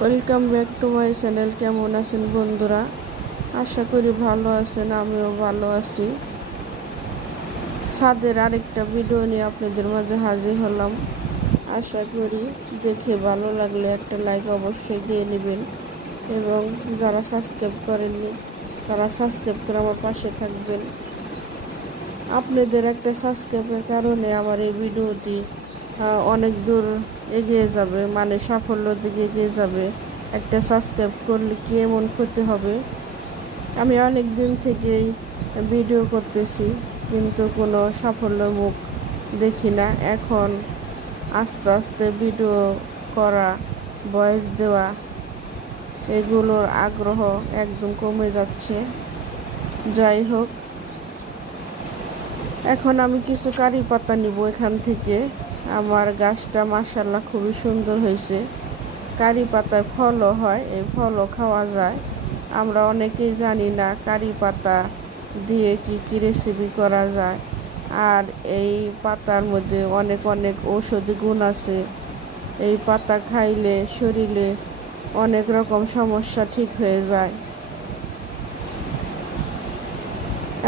Welcome back to my channel. কেমন আছেন বন্ধুরা? আশা করি ভালো আছেন, আমিও ভালো আছি। ছাদের আরেকটা ভিডিও নিয়ে আপনাদের মাঝে হাজির হলাম। আশা করি দেখে ভালো লাগলে একটা লাইক অবশ্যই দিয়ে নেবেন এবং যারা সাবস্ক্রাইব করেননি তারা সাবস্ক্রাইব করে আমার পাশে থাকবেন। আপনাদের একটা সাবস্ক্রাইবের কারণে আমার এই ভিডিওটি অনেক দূর এগিয়ে যাবে, মানে সাফল্যের দিকে এগিয়ে যাবে। একটা সাবস্ক্রাইব করলে কি এমন ক্ষতি হবে? আমি অনেক দিন থেকেই ভিডিও করতেছি কিন্তু কোনো সাফল্যের মুখ দেখি না। এখন আস্তে আস্তে ভিডিও করা, ভয়েস দেওয়া, এগুলোর আগ্রহ একদম কমে যাচ্ছে। যাই হোক, এখন আমি কিছু কারি পাতা নিব এখান থেকে। আমার গাছটা মাশাআল্লাহ খুবই সুন্দর হয়েছে। কারি পাতায় ফলও হয়, এই ফলও খাওয়া যায়। আমরা অনেকেই জানি না কারি পাতা দিয়ে কি রেসিপি করা যায়। আর এই পাতার মধ্যে অনেক অনেক ঔষধি গুণ আছে। এই পাতা খাইলে শরীরে অনেক রকম সমস্যা ঠিক হয়ে যায়।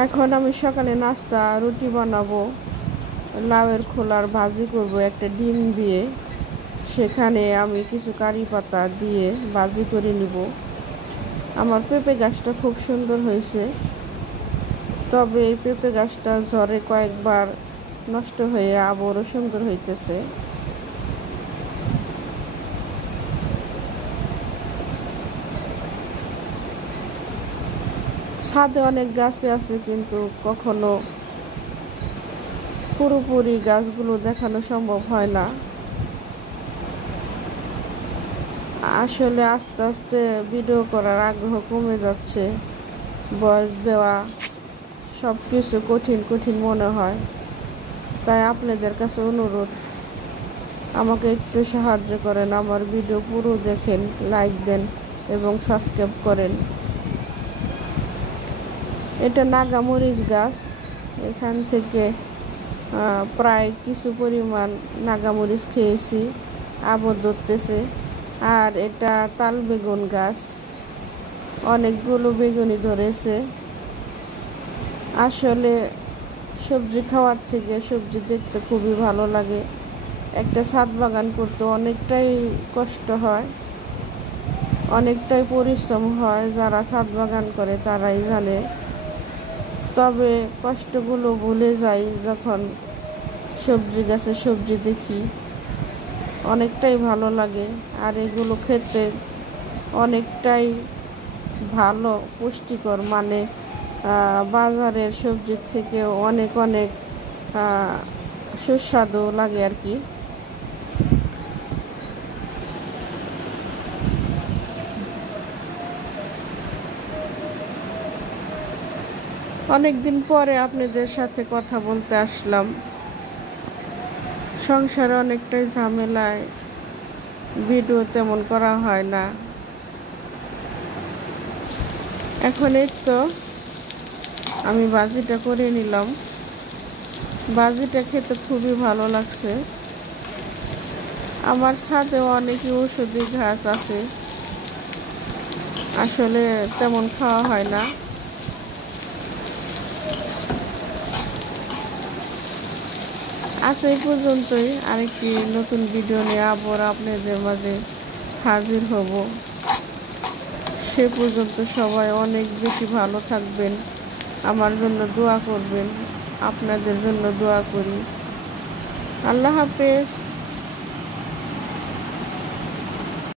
এখন আমি সকালে নাস্তা রুটি বানাবো, লাউয়ের খোলার ভাজি করব একটা ডিম দিয়ে। সেখানে আমি কিছু কারি পাতা দিয়ে ভাজি করে নিব। আমার পেঁপে গাছটা খুব সুন্দর হয়েছে, তবে এই পেঁপে গাছটা ঝড়ে কয়েকবার নষ্ট হয়ে আবারও সুন্দর হইতেছে। ছাদে অনেক গাছে আছে কিন্তু কখনো পুরোপুরি গাছগুলো দেখানো সম্ভব হয় না। আসলে আস্তে আস্তে ভিডিও করার আগ্রহ কমে যাচ্ছে। ভয়েস দেওয়া সব কিছু কঠিন কঠিন মনে হয়। তাই আপনাদের কাছে অনুরোধ, আমাকে একটু সাহায্য করেন, আমার ভিডিও পুরো দেখেন, লাইক দেন এবং সাবস্ক্রাইব করেন। এটা নাগামরিচ গাছ। এখান থেকে প্রায় কিছু পরিমাণ নাগামরিচ খেয়েছি, আবার ধরতেছে। আর এটা তাল বেগুন গাছ, অনেকগুলো বেগুনি ধরেছে। আসলে সবজি খাওয়ার থেকে সবজি দেখতে খুবই ভালো লাগে। একটা ছাদ বাগান করতে অনেকটাই কষ্ট হয়, অনেকটাই পরিশ্রম হয়। যারা ছাদ বাগান করে তারাই জানে। তবে কষ্টগুলো ভুলে যাই যখন সবজি গাছে সবজি দেখি, অনেকটাই ভালো লাগে। আর এগুলো খেতে অনেকটাই ভালো, পুষ্টিকর, মানে বাজারের সবজির থেকে অনেক অনেক সুস্বাদু লাগে আর কি। অনেকদিন পরে আপনাদের সাথে কথা বলতে আসলাম। সংসারে অনেকটাই ঝামেলায় ভিডিও তেমন করা হয় না। এখন এই তো আমি ভাজিটা করে নিলাম। ভাজিটা খেতে খুবই ভালো লাগছে। আমার ছাদে অনেকই ঔষধি গাছ আছে, আসলে তেমন খাওয়া হয় না। আজ এই পর্যন্তই। আরেকটি নতুন ভিডিও নিয়ে আবার আপনাদের মাঝে হাজির হব। সে পর্যন্ত সবাই অনেক বেশি ভালো থাকবেন, আমার জন্য দোয়া করবেন। আপনাদের জন্য দোয়া করি। আল্লাহ হাফেজ।